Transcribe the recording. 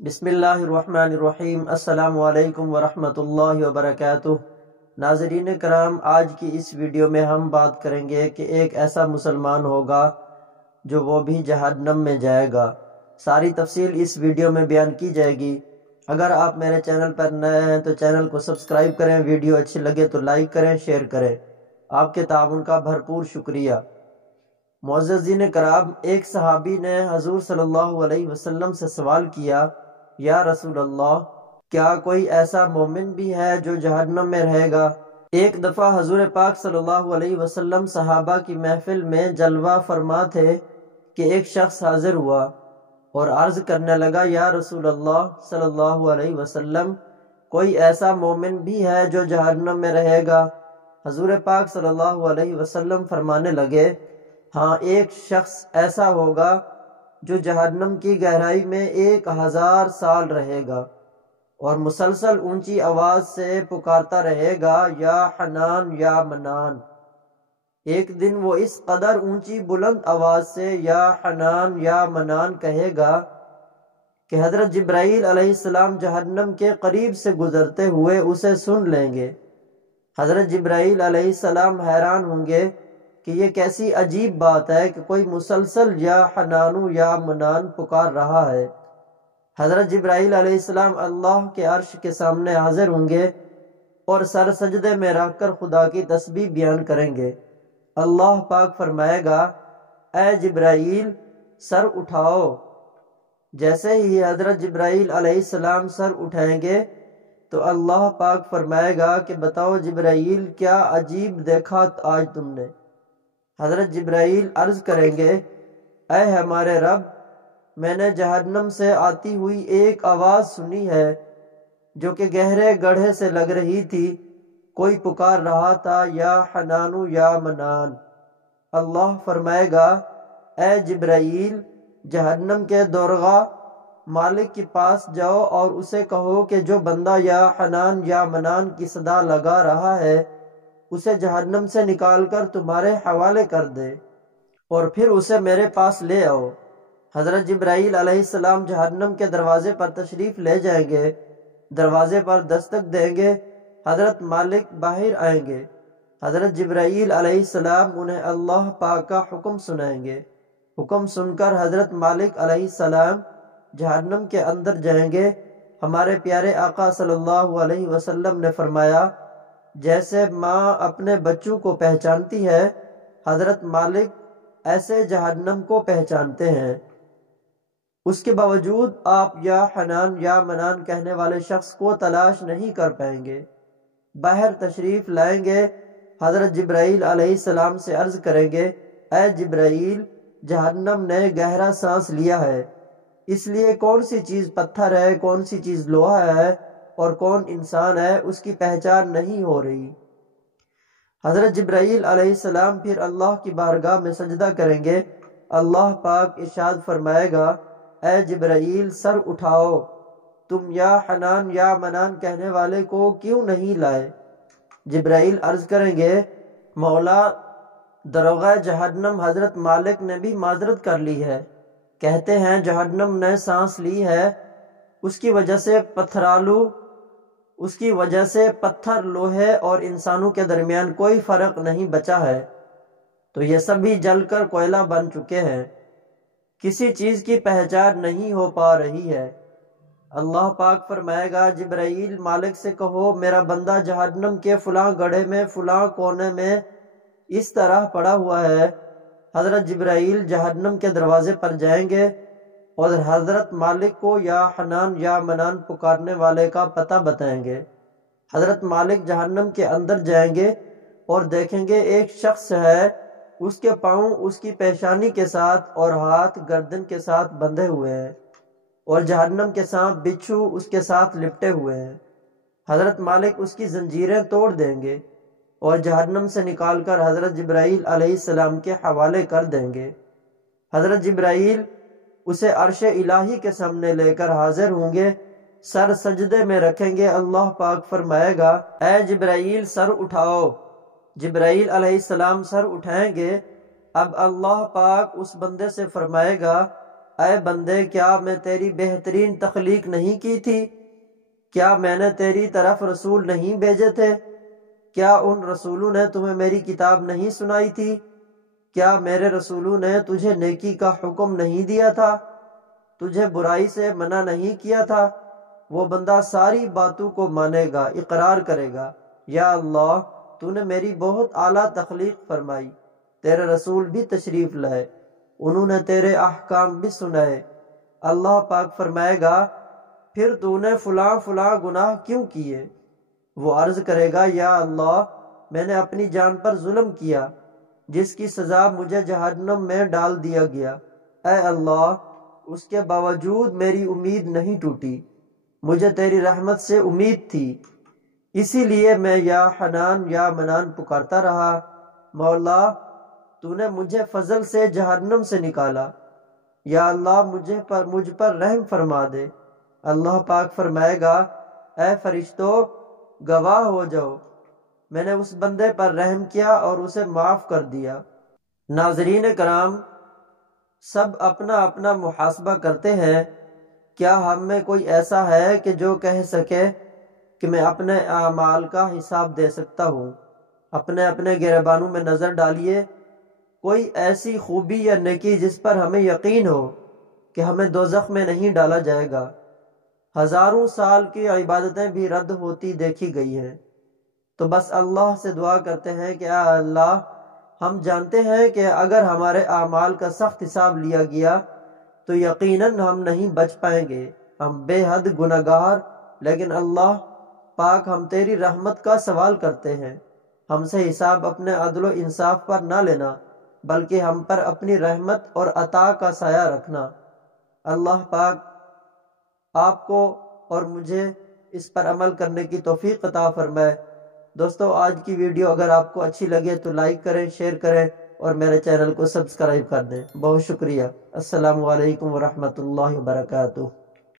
بسم اللہ الرحمن الرحیم۔ السلام علیکم ورحمۃ اللہ وبرکاتہ۔ ناظرین کرام، آج کی اس ویڈیو میں ہم بات کریں گے کہ ایک ایسا مسلمان ہوگا جو وہ بھی جہنم میں جائے گا۔ ساری تفصیل اس ویڈیو میں بیان کی جائے گی۔ اگر آپ میرے چینل پر نئے ہیں تو چینل کو سبسکرائب کریں، ویڈیو اچھی لگے تو لائک کریں، شیئر کریں۔ آپ کے تعاون کا بھرپور شکریہ۔ معززین کرام، ایک صحابی نے حضور صلی اللہ علیہ وسلم سے سوال کیا، یا رسول اللہ، کیا کوئی ایسا مومن بھی ہے جو جہنم میں رہے گا؟ ایک دفعہ حضور پاک صلی اللہ علیہ وسلم صحابہ کی محفل میں جلوہ فرما تھے کہ ایک شخص حاضر ہوا اور عرض کرنے لگا، یا رسول اللہ صلی اللہ علیہ وسلم، کوئی ایسا مومن بھی ہے جو جہنم میں رہے گا؟ حضور پاک صلی اللہ علیہ وسلم فرمانے لگے، ہاں، ایک شخص ایسا ہوگا جو جہنم کی گہرائی میں 1000 سال رہے گا اور مسلسل اونچی آواز سے پکارتا رہے گا، یا حنان یا منان۔ ایک دن وہ اس قدر اونچی بلند آواز سے یا حنان یا منان کہے گا کہ حضرت جبرائیل علیہ السلام جہنم کے قریب سے گزرتے ہوئے اسے سن لیں گے۔ حضرت جبرائیل علیہ السلام حیران ہوں گے کہ یہ کیسی عجیب بات ہے کہ کوئی مسلسل یا حنانو یا منان پکار رہا ہے۔ حضرت جبرائیل علیہ السلام اللہ کے عرش کے سامنے حاضر ہوں گے اور سر سجدے میں رکھ کر خدا کی تسبیح بیان کریں گے۔ اللہ پاک فرمائے گا، اے جبرائیل، سر اٹھاؤ۔ جیسے ہی حضرت جبرائیل علیہ السلام سر اٹھائیں گے تو اللہ پاک فرمائے گا کہ بتاؤ جبرائیل، کیا عجیب دیکھا آج تم نے؟ حضرت جبرائیل عرض کریں گے، اے ہمارے رب، میں نے جہنم سے آتی ہوئی ایک آواز سنی ہے جو کہ گہرے گڑھے سے لگ رہی تھی، کوئی پکار رہا تھا، یا حنانو یا منان۔ اللہ فرمائے گا، اے جبرائیل، جہنم کے دورغا مالک کے پاس جاؤ اور اسے کہو کہ جو بندہ یا حنان یا منان کی صدا لگا رہا ہے اسے جہنم سے نکال کر تمہارے حوالے کر دے اور پھر اسے میرے پاس لے آؤ۔ حضرت جبرائیل علیہ السلام جہنم کے دروازے پر تشریف لے جائیں گے، دروازے پر دستک دیں گے، حضرت مالک باہر آئیں گے۔ حضرت جبرائیل علیہ السلام انہیں اللہ پاک کا حکم سنائیں گے۔ حکم سن کر حضرت مالک علیہ السلام جہنم کے اندر جائیں گے۔ ہمارے پیارے آقا صلی اللہ علیہ وسلم نے فرمایا، جیسے ماں اپنے بچوں کو پہچانتی ہے، حضرت مالک ایسے جہنم کو پہچانتے ہیں۔ اس کے باوجود آپ یا حنان یا منان کہنے والے شخص کو تلاش نہیں کر پائیں گے۔ باہر تشریف لائیں گے، حضرت جبرائیل علیہ السلام سے عرض کریں گے، اے جبرائیل، جہنم نے گہرا سانس لیا ہے، اس لیے کون سی چیز پتھر ہے، کون سی چیز لوہا ہے اور کون انسان ہے، اس کی پہچان نہیں ہو رہی۔ حضرت جبرائیل علیہ السلام پھر اللہ کی بارگاہ میں سجدہ کریں گے۔ اللہ پاک ارشاد فرمائے گا، اے جبرائیل، سر اٹھاؤ، تم یا حنان یا منان کہنے والے کو کیوں نہیں لائے؟ جبرائیل عرض کریں گے، مولا، دروغہ جہنم حضرت مالک نے بھی معذرت کر لی ہے، کہتے ہیں جہنم نے سانس لی ہے، اس کی وجہ سے پتھر، لوہے اور انسانوں کے درمیان کوئی فرق نہیں بچا ہے، تو یہ سبھی جل کر کوئلہ بن چکے ہیں، کسی چیز کی پہچان نہیں ہو پا رہی ہے۔ اللہ پاک فرمائے گا، جبرائیل، مالک سے کہو میرا بندہ جہنم کے فلاں گڑھے میں فلاں کونے میں اس طرح پڑا ہوا ہے۔ حضرت جبرائیل جہنم کے دروازے پر جائیں گے اور حضرت مالک کو یا حنان یا منان پکارنے والے کا پتہ بتائیں گے۔ حضرت مالک جہنم کے اندر جائیں گے اور دیکھیں گے ایک شخص ہے، اس کے پاؤں اس کی پیشانی کے ساتھ اور ہاتھ گردن کے ساتھ بندھے ہوئے ہیں اور جہنم کے سانپ بچھو اس کے ساتھ لپٹے ہوئے ہیں۔ حضرت مالک اس کی زنجیریں توڑ دیں گے اور جہنم سے نکال کر حضرت جبرائیل علیہ السلام کے حوالے کر دیں گے۔ حضرت جبرائیل اسے عرش الہی کے سامنے لے کر حاضر ہوں گے، سر سجدے میں رکھیں گے۔ اللہ پاک فرمائے گا، اے جبرائیل، سر اٹھاؤ۔ جبرائیل علیہ السلام سر اٹھائیں گے۔ اب اللہ پاک اس بندے سے فرمائے گا، اے بندے کیا میں تیری بہترین تخلیق نہیں کی تھی؟ کیا میں نے تیری طرف رسول نہیں بھیجے تھے؟ کیا ان رسولوں نے تمہیں میری کتاب نہیں سنائی تھی؟ کیا میرے رسولوں نے تجھے نیکی کا حکم نہیں دیا تھا؟ تجھے برائی سے منع نہیں کیا تھا؟ وہ بندہ ساری باتوں کو مانے گا، اقرار کرے گا، یا اللہ تو نے میری بہت اعلیٰ تخلیق فرمائی، تیرے رسول بھی تشریف لائے، انہوں نے تیرے احکام بھی سنائے۔ اللہ پاک فرمائے گا پھر تو نے فلاں فلاں گناہ کیوں کیے؟ وہ عرض کرے گا یا اللہ میں نے اپنی جان پر ظلم کیا جس کی سزا مجھے جہنم میں ڈال دیا گیا، اے اللہ اس کے باوجود میری امید نہیں ٹوٹی، مجھے تیری رحمت سے امید تھی، اسی لیے میں یا حنان یا منان پکارتا رہا۔ مولا تو نے مجھے فضل سے جہنم سے نکالا، یا اللہ مجھ پر رحم فرما دے۔ اللہ پاک فرمائے گا اے فرشتوں گواہ ہو جاؤ، میں نے اس بندے پر رحم کیا اور اسے معاف کر دیا۔ ناظرین کرام، سب اپنا اپنا محاسبہ کرتے ہیں، کیا ہم میں کوئی ایسا ہے کہ جو کہہ سکے کہ میں اپنے اعمال کا حساب دے سکتا ہوں؟ اپنے اپنے گریبانوں میں نظر ڈالیے، کوئی ایسی خوبی یا نیکی جس پر ہمیں یقین ہو کہ ہمیں دوزخ میں نہیں ڈالا جائے گا؟ ہزاروں سال کی عبادتیں بھی رد ہوتی دیکھی گئی ہیں، تو بس اللہ سے دعا کرتے ہیں کہ اے اللہ ہم جانتے ہیں کہ اگر ہمارے اعمال کا سخت حساب لیا گیا تو یقیناً ہم نہیں بچ پائیں گے، ہم بے حد گناہگار، لیکن اللہ پاک ہم تیری رحمت کا سوال کرتے ہیں، ہم سے حساب اپنے عدل و انصاف پر نہ لینا بلکہ ہم پر اپنی رحمت اور عطا کا سایہ رکھنا۔ اللہ پاک آپ کو اور مجھے اس پر عمل کرنے کی توفیق عطا فرمائے۔ دوستو آج کی ویڈیو اگر آپ کو اچھی لگے تو لائک کریں، شیئر کریں اور میرے چینل کو سبسکرائب کر دیں۔ بہت شکریہ۔ السلام علیکم ورحمۃ اللہ وبرکاتہ۔